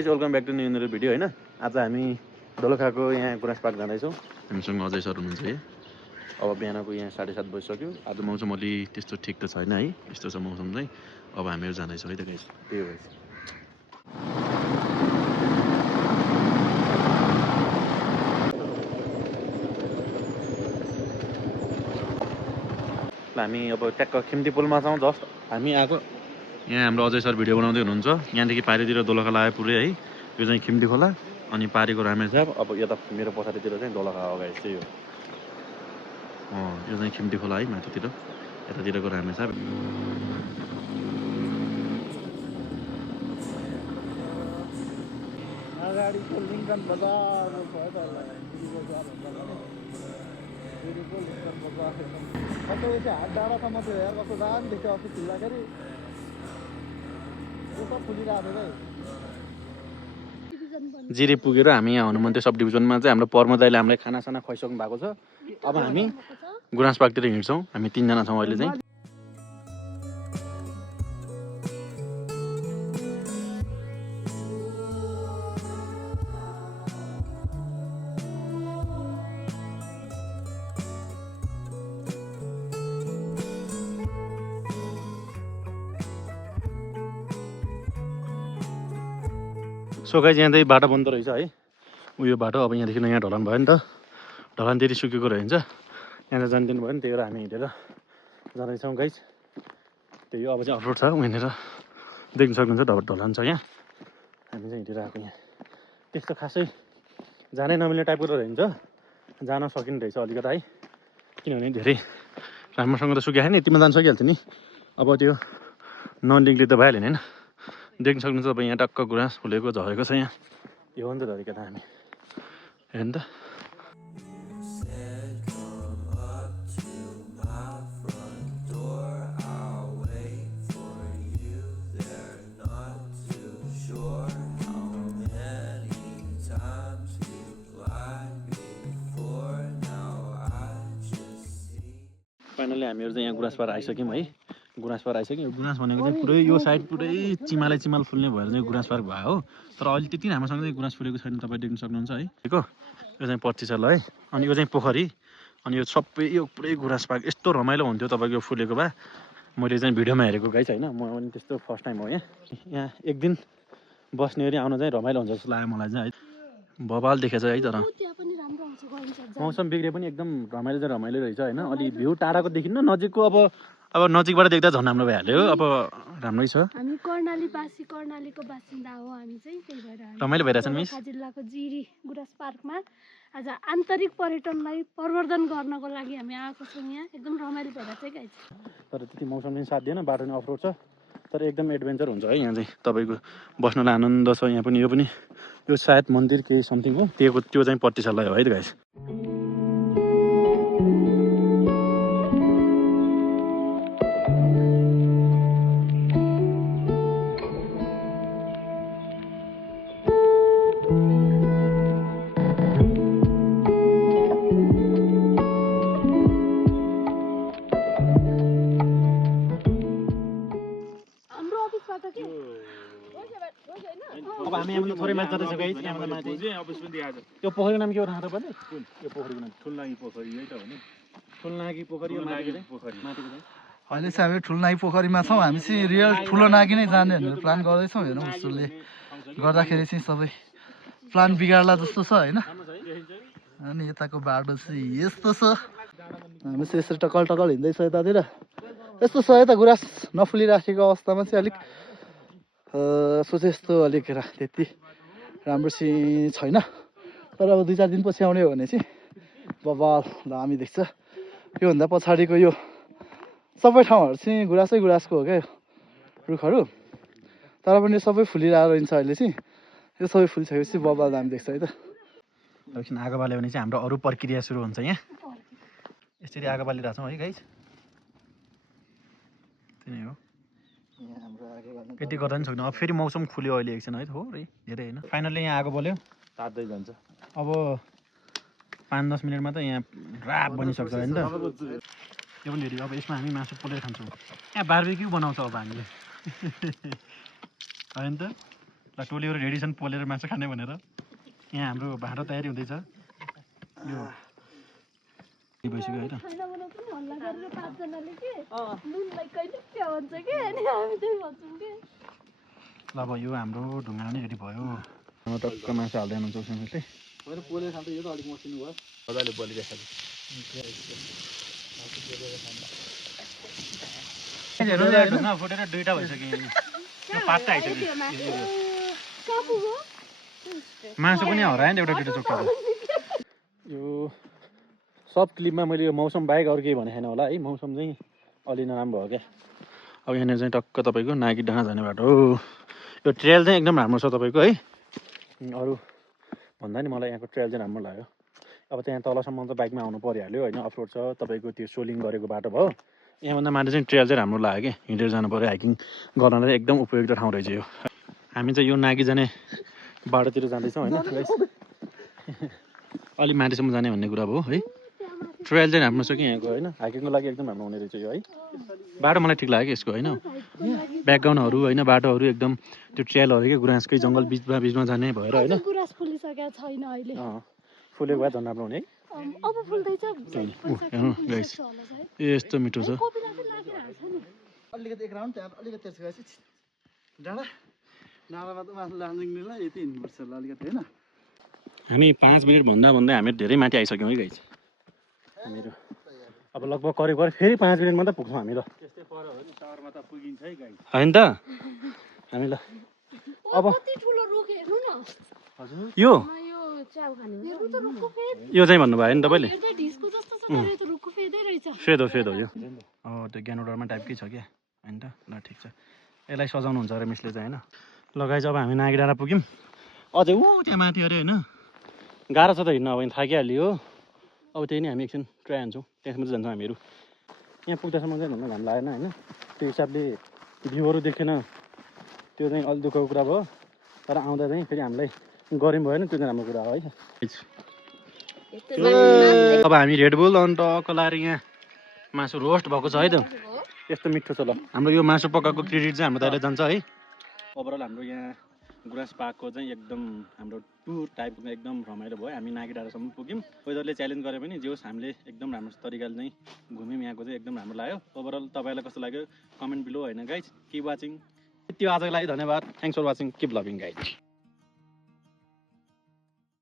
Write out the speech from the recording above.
Guys welcome back to new मेरो video होइन। आज हामी दोलखाको यहाँ गुराँस पार्क जाँदैछौँ। हामीसँग अजय सर हुनुहुन्छ है। अब बिहानको यहाँ 7:30 बजिसक्यो। आज मौसम अलि त्यस्तो ठिक त छैन है, यस्तो छ मौसम चाहिँ। अब हामीहरू जाँदैछौँ है त गाइज। त्यही हो गाइज। हामी अब ट्याक्क खिम्ती पुलमा छौँ। जस्ट हामी आएको यहाँ हाम्रो अजय सर भिडियो बनाउँदै हुनुहुन्छ। यहाँदेखि पारितिर दोलखा लाग्यो पुरै है। यो चाहिँ खिम्ती खोला अनि पारिको रामेछाप। अब यता मेरो पछाडितिर चाहिँ दोलखा हो गाइस। त्यही हो। यो चाहिँ खिम्ती खोला है माथितिर, यतातिरको रामेछाप। अगाडिको लिङ्कन बजार भयो त लिङ्कन बजार कतै चाहिँ हात डाँडासम्म थियो यार। कस्तो दामी देख्यो अस्ति खुल्दाखेरि यो सब फुलिरहेको थियो। जिरे पुगेर हामी यहाँ हनुमन्ते सब डिभिजनमा चाहिँ हाम्रो पर्म दाइले हामीलाई खानासाना खुवाइसक्नु भएको छ। अब हामी गुराँस पार्कतिर हिँड्छौँ। हामी 3 जना छौँ अहिले चाहिँ। सो गाइस यहाँ चाहिँ बाटो बन्द रहेछ है। उयो बाटो अब यहाँदेखि यहाँ ढलान भयो नि त। ढलान त्यति सुकेको रहन्छ। यहाँ त जान्दिनु भयो नि, त्यही भएर हामी हिँडेर जाँदैछौँ गाइस। त्यही हो। अब चाहिँ अफरोड छ उहाँनिर देख्न सक्नुहुन्छ। ढलान छ यहाँ। हामी चाहिँ हिँडेर आएको यहाँ। त्यस्तो खासै जानै नमिल्ने टाइपको रहन्छ। जान सकिने रहेछ अलिकता है, किनभने धेरै राम्रोसँग त सुकेको छैन। यतिमा जान सकिहाल्थ्यो नि। अब त्यो ननिक्ले त भइहाल्यो नि होइन। देख्न सक्नुहुन्छ तपाईँ यहाँ टक्क गुराँस फुलेको झरेको छ यहाँ। यो हो नि त झरेको त हामी हेर्नु त। फाइनली हामीहरू चाहिँ यहाँ गुराँस पार आइसक्यौँ है। गुराँस पार आइसक्यो। गुराँस भनेको चाहिँ पुरै यो साइड पुरै चिमालै चिमाल फुल्ने भएर चाहिँ गुराँस पार्क भयो हो। तर अहिले त्यति राम्रोसँग चाहिँ गुराँस फुलेको छैन, तपाईँ देख्न सक्नुहुन्छ है। ठिक हो। यो चाहिँ पच्ची छ है। अनि यो चाहिँ पोखरी। अनि यो सबै यो पुरै गुराँस पार्क यस्तो रमाइलो हुन्थ्यो तपाईँको यो फुलेको भए। मैले चाहिँ भिडियोमा हेरेको गाइस होइन। म पनि त्यस्तो फर्स्ट टाइम हो यहाँ एक दिन बस्ने गरी आउन चाहिँ रमाइलो हुन्छ जस्तो लाग्यो मलाई चाहिँ है। बबाल देखेछ है। तर मौसम बिग्रे पनि एकदम रमाइलो चाहिँ रमाइलो रहेछ होइन। अलि भ्यू टाढाको देखिन्न, नजिकको अब नजिकबाट देख्दा झन् राम्रो भइहाल्यो। अब राम्रै छ। हामी कर्णालीको बासिन्दा हो हामी चाहिँ। त्यही भएर रमाइलो भइरहेछ नि मिस। जिल्लाको जिरी गुराँस पार्कमा आज आन्तरिक पर्यटनलाई प्रवर्धन गर्नको लागि हामी आएको छौँ यहाँ। एकदम रमाइलो भइरहेछ गाइस। तर त्यति मौसम पनि साथ दिएन, बाटो नि अफरोड छ। तर एकदम एडभेन्चर हुन्छ है यहाँ चाहिँ। तपाईँको बस्नलाई आनन्द छ यहाँ पनि। यो सायद मन्दिर केही समथिङ हो। त्यो चाहिँ पट्टिसल्ला हो है त गाइस। अब हामी यहाँ थोरै माथि जाँदैछ गाइस। यहाँबाट माथि त्यो पोखरीको नाम के हो थाहा तपाईँले? कुन यो पोखरीको नाम? ठुलनागी पोखरी यही त हो नि। ठुलनागी पोखरी यो माथिको चाहिँ अहिले चाहिँ हामी ठुलनागी पोखरीमा छौँ। हामी चाहिँ रियल ठुलो नागी नै जाने भनेर प्लान गर्दैछौँ। हेरौँ उसले गर्दाखेरि चाहिँ सबै प्लान बिगाड्ला जस्तो छ होइन। अनि यताको बाटो चाहिँ यस्तो छ। हामी चाहिँ यसरी टकल टकल हिँड्दैछ यतातिर। यस्तो छ यता गुराँस नफुलिराखेको अवस्थामा चाहिँ अलिक सोचे जस्तो अलिक त्यति राम्रो चाहिँ छैन। तर अब 2-4 दिनपछि आउने हो भने चाहिँ बबाल दामी देख्छ। योभन्दा पछाडिको यो सबै ठाउँहरू चाहिँ गुराँसको हो क्या रुखहरू। तर पनि सबै फुलिरहेको रहन्छ अहिले चाहिँ। यो सबै फुलिसकेपछि बबाल दामी देख्छ है त। एकछिन आगो बाल्यो भने चाहिँ हाम्रो अरू प्रक्रिया सुरु हुन्छ यहाँ। यसरी आगो बालिरहेको छौँ है गाइस। त्यही नै हो। यति गर्दा पनि सक्दैन। अब फेरि मौसम खुल्यो अहिले एकछिन है। थोरै धेरै होइन। फाइनल्ली यहाँ आगो बल्यो, तात्दै जान्छ। अब 5-10 मिनटमा त यहाँ राप बनिसक्छ होइन त। यो पनि हेरी। अब यसमा हामी मासु पोलेर खान्छौँ। यहाँ बार्बिक्यू बनाउँछ अब हामीले होइन त। ल ल टोलीहरू रेडी छन् पोलेर मासु खाने भनेर यहाँ हाम्रो भाँडो तयारी हुँदैछ यो भइसक्यो होइन खाना बनाउँछ नि हल्ला गरेर पाँचजनाले के नुनलाई कहिले क्या भन्छ कि अनि हामी त्यही भन्छौँ कि ल अब यो हाम्रो ढुङ्गा नै रेडी भयो टक्क मासु हाल्दै हुनुहुन्छ उसले होइन पोलेर खान्छ यो त अलिक मसिनो भयो मजाले बोलिरहेको ढुङ्गा फुटेर दुईवटा भइसक्यो यो पाँचवटा आइसक्यो कहाँ पुग्यो मासु पनि हरायो नि एउटा दुइटा चोक्टा यो सब क्लिपमा मैले यो मौसम बाहेक अरू केही भनेको छैन होला है मौसम चाहिँ अलि नराम्रो भयो क्या अब यहाँनिर चाहिँ टक्क तपाईँको नागी डाँडा जाने बाटो हो यो ट्रेल चाहिँ एकदम राम्रो छ तपाईँको है अरू भन्दा नि मलाई यहाँको ट्रेल चाहिँ राम्रो लाग्यो अब त्यहाँ तलसम्म त बाइकमा आउनु परिहाल्यो होइन अफरोड छ तपाईँको त्यो सोलिङ गरेको बाटो भयो यहाँभन्दा माथि चाहिँ ट्रेल चाहिँ राम्रो लाग्यो कि हिँडेर जानु पऱ्यो हाइकिङ गर्नलाई एकदम उपयुक्त ठाउँ रहेछ यो हामी चाहिँ यो नागी जाने बाटोतिर जाँदैछौँ होइन अलिक माथिसम्म जाने भन्ने कुरा हो है ट्रेल चाहिँ राम्रो छ कि यहाँको होइन हाइकिङको लागि एकदम राम्रो हुने रहेछ यो है बाटो मलाई ठिक लाग्यो कि यसको होइन ब्याकग्राउन्डहरू होइन बाटोहरू एकदम त्यो ट्रेलहरू क्या गुराँसकै जङ्गल बिचमा जाने भएर होइन गुराँस फुलिसकेको छैन अहिले फुलेको भए झन् राम्रो हुने है अब फुल्दैछ यस्तो मिठो छ अलिकति एक राउन्ड त्यहाँ अलिकति त्यसो गएपछि डाँडा डाँडामा त मासु लाँदैला यति हिँड्नुपर्छ होला अलिकति होइन हामी 5 मिनट भन्दा हामी धेरै माथि आइसक्यौँ है गाइस हामीहरू अब लगभग करिब फेरि 5 मिनटमा त पुग्छौँ हामी ल त्यस्तै पऱ्यो भने सहरमा त पुगिन्छ है गाई होइन त हामी ल अब कति ठुलो रुख हेर्नु न यो यो च्याउ खाने हेर्नु त रुखको फेद यो चाहिँ भन्नुभयो नि तपाईँले हेर्दा ढिस्को जस्तो छ तर यो त रुखको फेदै रहेछ फेद हो यो त्यो ग्यानोडरमा टाइपकै छ क्या होइन त ल ठिक छ यसलाई सजाउनुहुन्छ अरे मिसले चाहिँ होइन ल गाइस अब हामी नागी डाँडा पुग्यौँ अझै ऊ त्यहाँ माथि अरे होइन गाह्रो छ त हिँड्न अब थाकिहाल्यो हो अब त्यही नै हामी एकछिन ट्राई हान्छौँ त्यसमा चाहिँ जान्छौँ हामीहरू यहाँ पुग्दासम्म चाहिँ भन्नु घाम लागेन होइन त्यो हिसाबले भ्यूहरू देखेन त्यो चाहिँ अलि दुःखको कुरा भयो तर आउँदा चाहिँ फेरि हामीलाई गऱ्यौँ भएन त्यो चाहिँ राम्रो कुरा हो है अब हामी रेडबुल अनि टक्क लाएर यहाँ मासु रोस्ट भएको छ है त यस्तो मिठो छ ल हाम्रो यो मासु पकाएको क्रेडिट चाहिँ हाम्रो दाइले जान्छ है ओभरअल हाम्रो यहाँ गुराँस पार्कको चाहिँ एकदम हाम्रो टुर टाइपको एकदम रमाइलो भयो हामी नागी डाँडासम्म पुग्यौँ वेदरले च्यालेन्ज गरे पनि जे होस् हामीले एकदम राम्रो तरिकाले चाहिँ घुम्यौँ यहाँको चाहिँ एकदम राम्रो लाग्यो ओभरअल तपाईँलाई कस्तो लाग्यो कमेन्ट बिलो होइन गाइज किप वाचिङ यति आजको लागि धन्यवाद thanks for watching keep loving guys